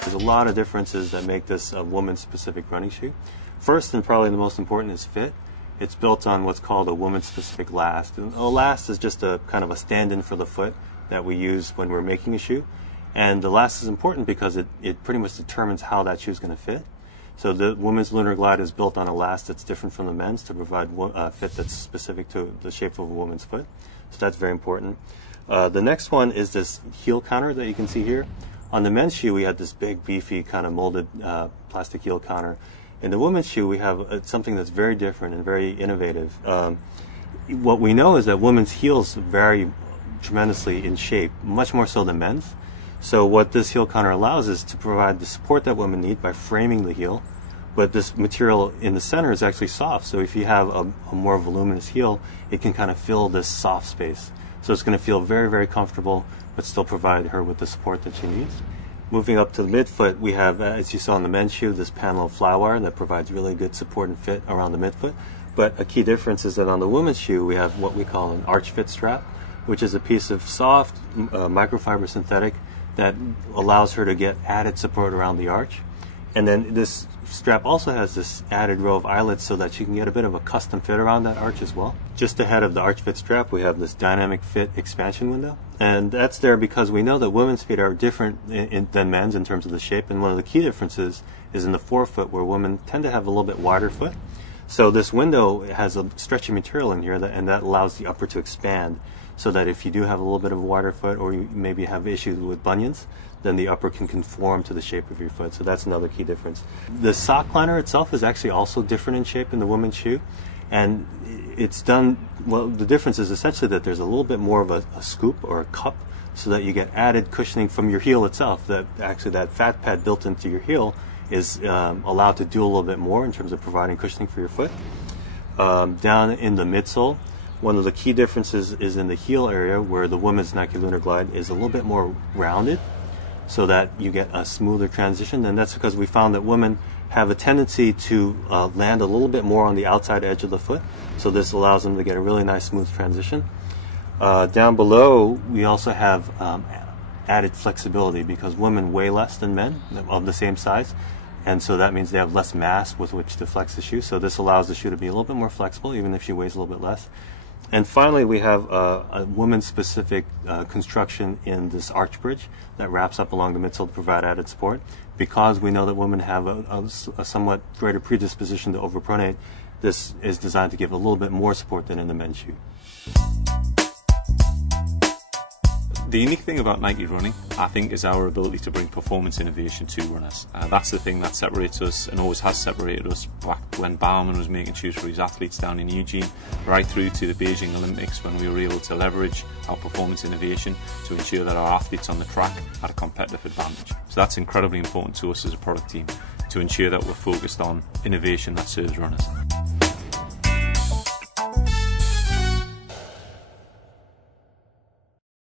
There's a lot of differences that make this a woman-specific running shoe. First, and probably the most important, is fit. It's built on what's called a woman-specific last. And a last is just a kind of a stand-in for the foot that we use when we're making a shoe. And the last is important because it pretty much determines how that shoe is going to fit. So the women's Lunar Glide is built on a last that's different from the men's to provide fit that's specific to the shape of a woman's foot. So that's very important. The next one is this heel counter that you can see here. On the men's shoe, we had this big, beefy, kind of molded plastic heel counter. In the women's shoe, we have something that's very different and very innovative. What we know is that women's heels vary tremendously in shape, much more so than men's. So what this heel counter allows is to provide the support that women need by framing the heel, but this material in the center is actually soft. So if you have a more voluminous heel, it can kind of fill this soft space. So it's going to feel very, very comfortable, but still provide her with the support that she needs. Moving up to the midfoot, we have, as you saw in the men's shoe, this panel of flat wire that provides really good support and fit around the midfoot. But a key difference is that on the women's shoe, we have what we call an arch fit strap, which is a piece of soft microfiber synthetic that allows her to get added support around the arch. And then this strap also has this added row of eyelets so that she can get a bit of a custom fit around that arch as well. Just ahead of the arch fit strap, we have this dynamic fit expansion window. And that's there because we know that women's feet are different than men's in terms of the shape. And one of the key differences is in the forefoot, where women tend to have a little bit wider foot. So this window has a stretchy material in here, and that allows the upper to expand, so that if you do have a little bit of a wider foot, or you maybe have issues with bunions, then the upper can conform to the shape of your foot. So that's another key difference. The sock liner itself is actually also different in shape in the women's shoe. And it's done, well, the difference is essentially that there's a little bit more of a scoop or a cup, so that you get added cushioning from your heel itself. That actually, that fat pad built into your heel is allowed to do a little bit more in terms of providing cushioning for your foot. Down in the midsole, one of the key differences is in the heel area, where the women's Nike Lunar Glide is a little bit more rounded, so that you get a smoother transition. And that's because we found that women have a tendency to land a little bit more on the outside edge of the foot. So this allows them to get a really nice smooth transition. Down below, we also have added flexibility, because women weigh less than men of the same size. And so that means they have less mass with which to flex the shoe. So this allows the shoe to be a little bit more flexible, even if she weighs a little bit less. And finally, we have a woman-specific construction in this arch bridge that wraps up along the midsole to provide added support. Because we know that women have a somewhat greater predisposition to overpronate, this is designed to give a little bit more support than in the men's shoe. The unique thing about Nike running, I think, is our ability to bring performance innovation to runners. That's the thing that separates us, and always has separated us, back when Bauman was making shoes for his athletes down in Eugene, right through to the Beijing Olympics, when we were able to leverage our performance innovation to ensure that our athletes on the track had a competitive advantage. So that's incredibly important to us as a product team, to ensure that we're focused on innovation that serves runners.